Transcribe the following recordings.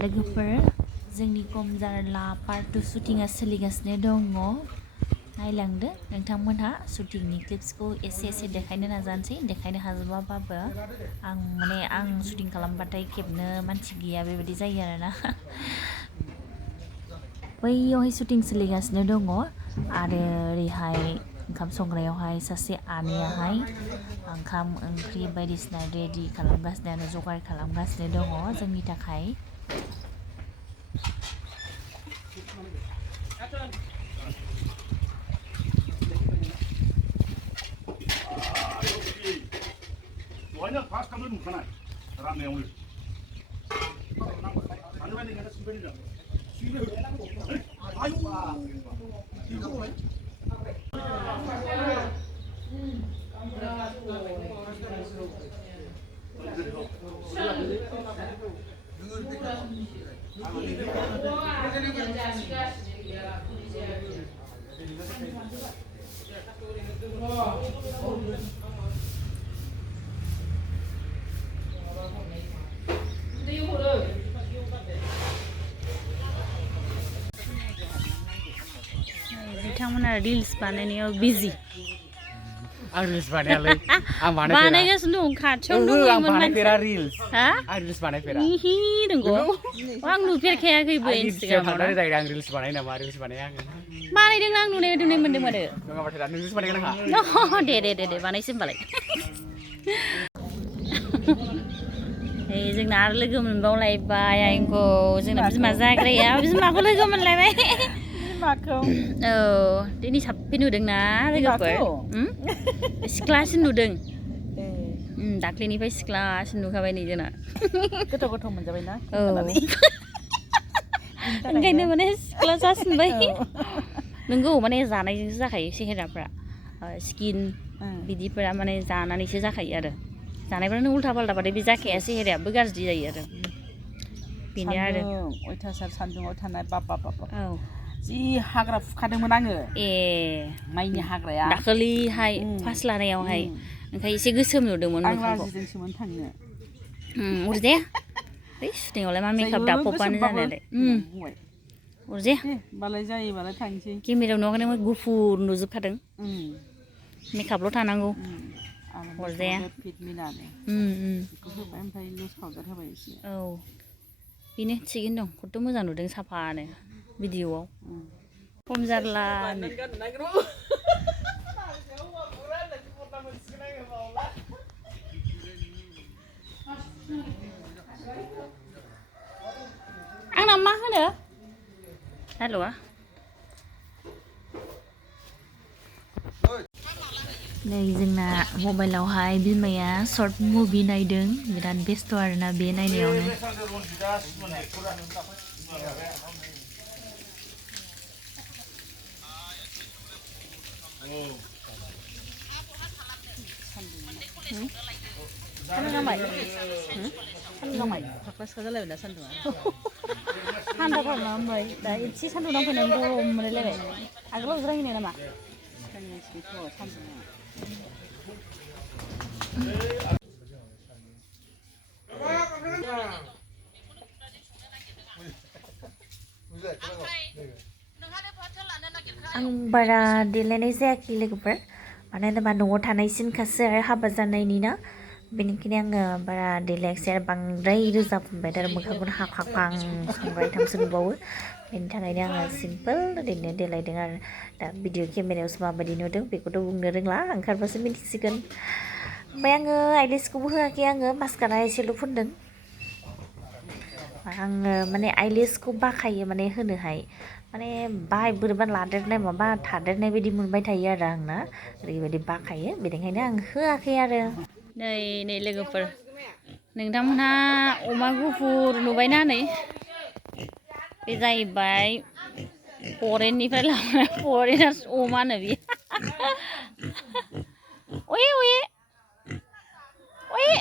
लोगोफोर जोंनि कमजारला पार्ट 2 शुटिंआ सोलिगासिनो दङ नायलांदो नोंथांमोनहा शुटिंनि क्लिप्सखौ एसे देखायनो नाजानोसै देखायनो हाजोबाबाबो आं शुटिं खालामबाथाय खेबनो मानसि गैया बेबायदि जायो आरोना बैयावहाय शुटिं सोलिगासिनो दङ आरो ओरैहाय ओंखाम संग्रायावहाय सासे आनैयाहाय ओंखाम ओंख्रि बायदिसिना रेडि खालामगासिनो आरो जगार खालामगासिनो दङ जोंनि थाखाय 완전 바스카를 묵혀놔. 사람 내용을. 안 되면 내가 수배리자. 아유. 이거 왜? बिथांमोना रिल्स बानायनायाव बिजि आं रिल्स बानायालै आं बानायगासिनो दं खाथियाव आं बानायफेरा रिल्स आं रिल्स बानायफेरा इहि नंगौ आं नुफेरखायाखैबो इन्स्टाग्रामाव थांनानै जायो आं रिल्स बानायो नामा रिल्स बानाया आङो बानायदों आं नुनाय मोन्दों माथो नङा माथो नों रिल्स बानायगोन आंहा दे बानायसै होमबालाय जोंना आरो लोगो मोनबावलायबाय आंखौ जोंना बिमा जाग्राया बिमाखौ लोगो मोनलायबाय औ दिनै साबसिन नुदोंना लोगोफोर सिख्लासिन नुदों दाख्लैनिफ्राय सिख्लासिन नुखाबाय नै जोंना गोथाव मोनजाबायना औ ओंखायनो माने सिख्ला जासिनबाय नोंगौ माने जानायजोंसो जाखायो सेहेराफ्रा स्किन बिदिफोरा माने जानानैसो जाखायो आरो जानायफ्रा नों उल्था पाल्टाबाथाय बे जाखाया सेहेरायाबो गाज्रि जायो आरो बेनो आरो अयथासार सान्दुङाव थानाय बाबा औ जि हाग्रा फुखादोंमोन आङो माइनि हाग्राया दाखालिहाय फार्स्ट लानायावहाय ओंखाय एसे गोसोम नुदोंमोन आं लाजिदोंसोमोन थांनो अरजाया बै सुटिंआवलाय मा मेकआप दाफबबानो जानायालाय अरजाया होमबालाय जायोबालाय थांसै केमेरायाव नुवाखै गुफुर नुजोबखादों मेकआपल' थानांगौ अरजाया बेखौ होबाय ओमफ्राय लुज पाउडार होबाय एसे औ बेनो थिगैनो दं खथ' मोजां नुदों साफानो भिडिअआव खम जारला आंना मा होनो हेल'आ नै जोंना मबाइलावहाय बिमाया सर्ट मुभि नायदों बिराद बेस्थ' आरोना बे नायनायावनो थान्दाथारना ओमफ्राय दा एसे सान्दुं नांफैनानै गरम मोनलायलायबाय आगोलाव जिरायहैनाय नामा आं बारा देलायनाय जायाखै लोगोफोर मानो होनोबा न'आव थानाय सिनखासो आरो हाबा जानायनि ना बेनिखायनो आङो बारा देलायाखिसै आरो बांद्राय रोजाबबाय आरो मोखांखौनो हाखां संग्रायथामसो नुबावो बेनि थाखायनो आङो सिम्पोल ओरैनो देलायदों आरो दा भिडिअ केमेरायावसो माबायदि नुदों बेखौथ' बुंनो रोंला ओंखारबासो मिथिसिगोन ओमफ्राय आङो आइलेसखौबो होआखै आङो मास्कारा एसेल' फुनदों आङो माने आइलेसखौ बाखायो माने होनोहाय माने बाहाय बोरैबा लादेरनाय माबा थादेरनाय बायदि मोनबाय थायो आरो आंना ओरैबायदि बाखायो बेनिखायनो आं होआखै आरो नै लोगोफोर नोंथांमोनहा अमा गुफुर नुबायना नै बे जाहैबाय फरेननिफ्राय लाबोनाय फरेनार्स अमानो बियो अये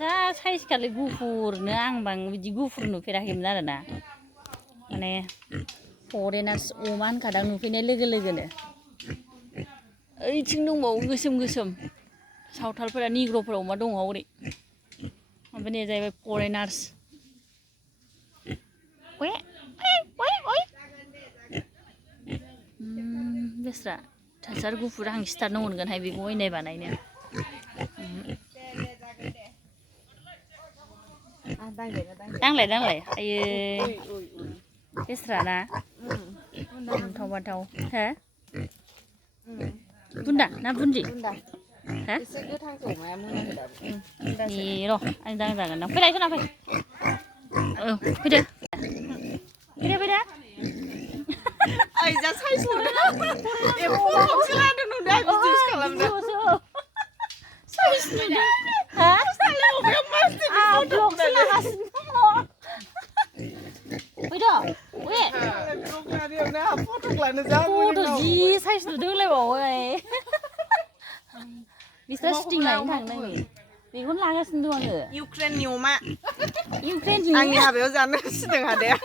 जा साइज खालि गुफुरनो आं बिदि गुफुर नुफेराखैमोन आरोना माने फरेनार्स अमा होनखादां नुफैनाय लोगो लोगोनो ओइथिं दंबावो गोसोम सावथालफोरा निग्र'फोरा अमा दङ हरै ओमफ्राय नै जाहैबाय फरेनार्स एक्सट्रा थासार गुफुर आं सिथारनो मोनगोनहाय बेखौ अयनाय बानायनो दांलाय आयै बेस्रा ना थाव बाथाव हो बुन्दा ना बुन्दि हा एसे गोथां संनाया मोनाखै दाबो नि र' आं दांजागोन दां फैलाय खोना फै औ फैदो ओइ जा साइज नुदों एम्फौ खावसे लादों नुदों आं भिडिअस खालामदों साइज नुदों हा ब्लगसो लागासिनो दङ फैद' फट' लानो जा फट' जि साइज नुदों होनलायबावो बिस्रा शुटिं लायनो थांनो बेखौनो लागासिनो दं आङो इउक्रेननि अमा इउक्रेननि आंनि हाबायाव जानो सिदों हादाया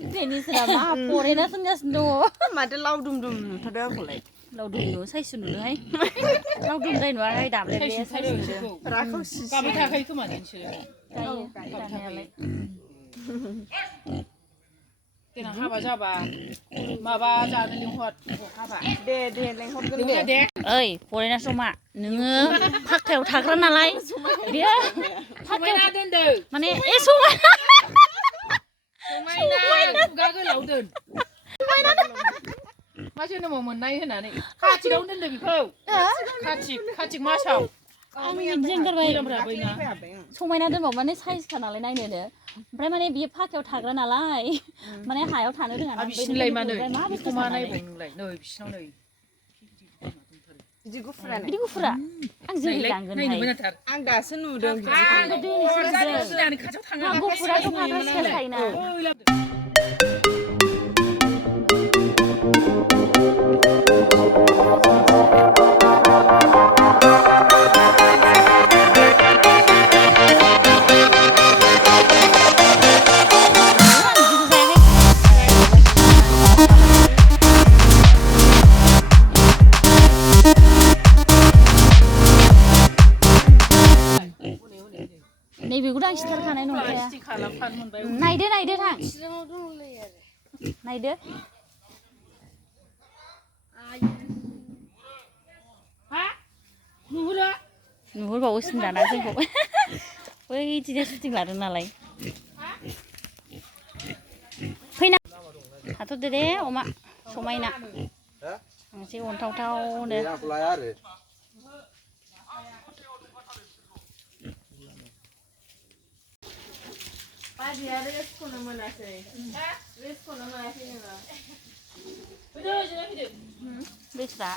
इउक्रेननिसोरा मा फरेना सोंगासिनो दङ माथो लावदुम नुथारदों आंखौलाय लावदुम नु साइज नुदोंहाय लावदुम दाय नुवाहाय दाब्ले बे साइज नुदों राखाव सिसि गाबाय थाखायो खोमा नोंसोरो गायो गायनायालाय देनां हाबा जाबा माबा जानो लिंहर हाबा दे लेंहरगोन दे ओइ फरेना समा नोङो फाक्कायाव थाग्रा नालाय बेयो समायना दोनदों माने ए समायना खुगा गोलाव दोन मा जोनोमाव मोननाय होननानै खाथिकावनो दोनदो बेखौ खाथिक मासाव आं बिदिजों ओंखारबाय समायना दोनबाव माने साइजखा नालाय नायनोनो ओमफ्राय माने बियो फाखायाव थाग्रा नालाय माने हायाव थानो रोङा ना बिसिनिलाय मानो बेखौ मा नायबाव नोंलाय नै बिसिनाव नै बिदि गुफुरानो बिदि गुफुरा आं जोलै लांगोनहाय आं दासो नुदों खाथियाव थाङा गुफुराथ' फाग्रा सिख्ला थायोना नैबेखौथ' आं सिथारखानाय नंखाया नायदो थां नायदो नुहुरबावोसिन दाना जोंखौ बैदिनो शुटिं लादों नालाय फैना थाथ'दो दे अमा समायना मोनसे अनथावथावनो बाजैया रेस्टखौनो मोनाखै रेस्टखौनो मोनाखै नोङो बेस्रा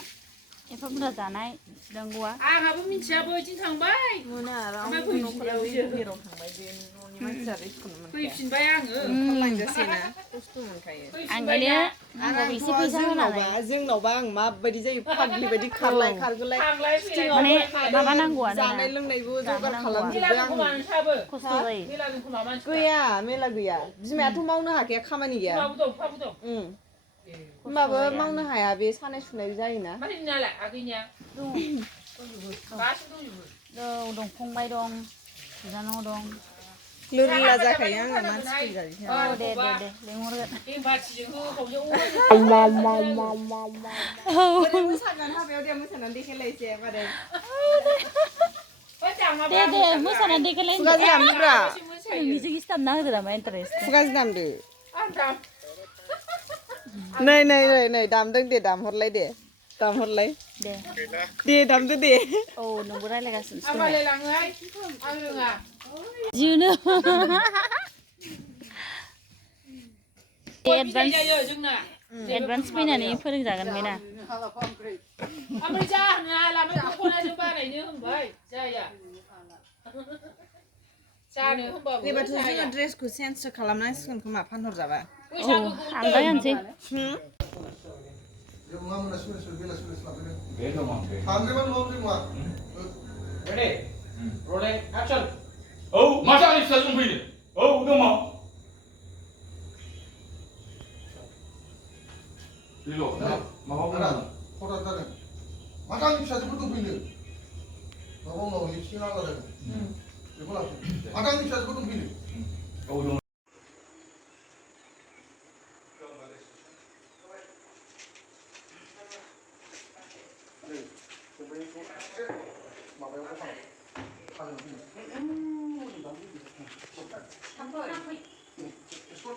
एफा बुरजा जानाय नांगौआ आंहाबो मिथिया बैथिं थांबाय मोना ओमफ्राय न'खराव बाहेराव थांबाय बे न'नि मानसिया रेस्टखौनो मोनखाया फैफिनबाय आङो ओंखारलांजासेना खस्थ' मोनखायो आंखायनो नांगौ एसे फैसा होनानै जोंनावबा आं माबायदि जायो फाग्लि बायदि खारलाय खारगोलाय माने माबा नांगौआनो जानाय लोंनायबो जगार खालामजोबदो आं खस्थ' जायो गैया मेला गैया बिमायाथ' मावनो हाखाया खामानि गैया होमबाबो मावनो हाया बे सानाय सुनाय जायोना औ दं फंबाय दं बिनानाव दं लोरला जाखायो आङो मानसि फैजायो औ दे लिंहरगोन मोसागोन हाबायाव दे मोसानानै देखायलायसै बारे दे मोसानानै देखायलाय खुगाजों दामदोब्रा मिउजिक स्टार्ट ना होदो नामा इन्टारेस्ट खुगाजों दामदो नै दामदों दे दामहरलाय दे दामहरलाय दे दामदो दे औ नोंबो रायलायगासिनोसो दङ बालायलाङोहाय आं रोङा जिउनो जायो जोंना एडभान्स फैनानै फोरोंजागोन बे ना ओमफ्राय जाहोनो हालामोन दख'नाजों बानायनो होनबाय जाया जानो होनबाबो एबारथ' जोङो ड्रेसखौ चेन्जसो खालामनांसिगोन खोमा फानहरजाबा आलदा गानसै औ माथो आंनि फिसाजों फैनो औ दङ बेल' माबा खरा जादों माथो आंनि फिसाजोफोर दंफैनो माबा उनाव लिपस्टिक नांला जादों बेखौ लाबो माथो आंनि फिसाजोफोर दंफैनो औ दं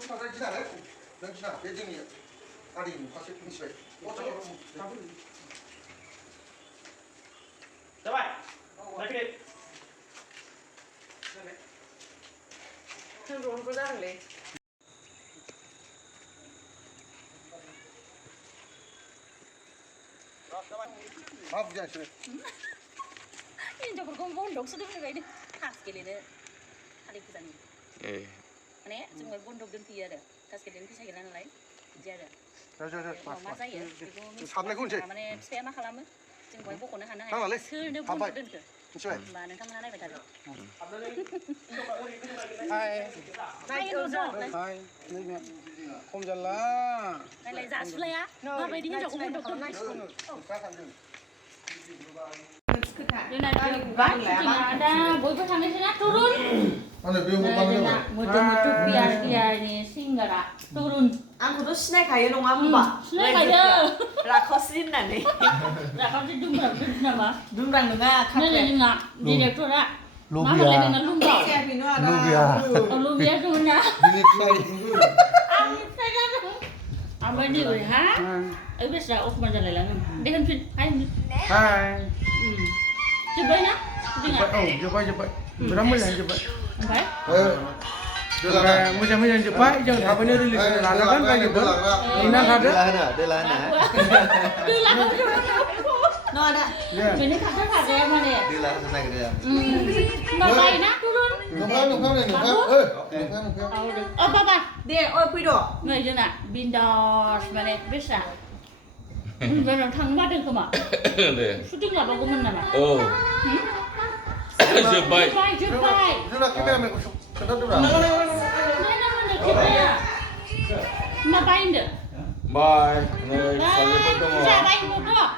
थांनाय दिनालाय नों दिना बे जोंनि हारिनि फारसे मिथिबाय जाबाय लाखिदो Turun जागोनलै मा बुजियासै हिन्जावफोरखौ बन्दक सोदों बायदि थास गेलेनो खालि फुजानि माने जोङो बन्दक दोनफैयो आरो थास गेलेनो फैसा गैला नालाय बिदि आरो मा जायो बेखौ माने फिफाया मा खालामो जों बहाय बख'नो हानो हाया सोरनो बन्दक दोनखो होमबा नोंथांमोनहा नायबाय थादो हाय खम जाला नायलाय जासुलाया माबायदि हिन्जावखौ बन्दक दोननाय जोंना दा बयबो थांनोसै ना तुरुन माने बे हरबानो मोदोम मोदोम पियार पियारनि सिंगारा तुरुन आंखौथ' सिनायखायो नङा होमबा सिनायखायो राखसि होननानै राखावसो दुमब्रां दोनसै नामा दुमब्रां नङा नै जोंना डिरेक्टरा मा होनलाय नोंना लुमबाव खाथियाखैनो आरो लुबिया दंना बिनिफ्राय आंनिफ्राय जादों ओमफ्राय नैबे हा ओइ बेस्रा अखमान जालायलाङो दे होनफिन हाय जोब्बाय ना जोंहा जोब्बाय बिराद मोजां जोब्बाय ओमफ्य मोजां जोब्बाय जों थाबैनो रिलिज लाजागोन रायजोफोर नेना थादो नङा दा बेनो खाथाखाजाया माने माबाय ना तुरुन बाबा दे फैद' नै जोंना बिन्दास माने बेस्रा बिबाराव थांनो बादों खोमा शुटिं लाबावगौमोन नामा जोब्बाय जोब्बाय जोंना केमेरामेनखौ खोन्थादोब्रा मा बायदो बाय नै सानैफोर दङ जाबाय होनदों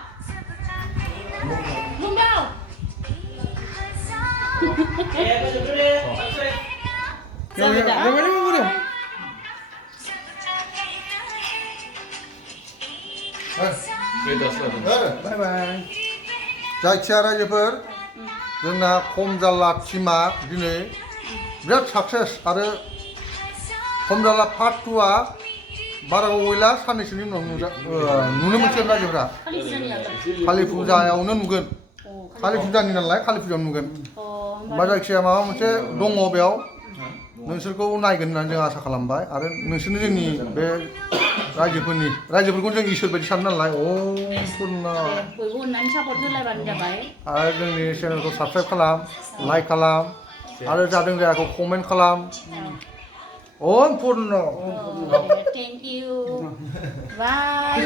लुमबाव बाय बाय जायखिया रायजोफोर जोंना खम जाला टिमा दिनै बिराद साक्सेस आरो खम जाला पार्ट 2आ बारा गैला साननैसोनि उनाव नुनो मोनसिगोन रायजोफोरा कालि फुजायावनो नुगोन कालि फुजानि नालाय कालि फुजायावनो नुगोन बा जायखिया माबा मोनसे दङ बेयाव नोंसोरखौ नायगोन होननानै जों आसा खालामबाय आरो नोंसोरनो जोंनि बे रायजोफोरखौ जों इसोर बायदि सानो नालाय पूर्ण बयबो अननानै सापर्ट होलायबानो जाबाय आरो जोंनि चेनेलखौ साबस्क्राइब खालाम लाइक खालाम आरो जादों जायाखौ कमेन्ट खालाम पूर्ण थेंक इउ बाय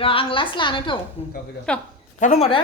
र' आं लास्ट लानोथ' थाथ'मा दे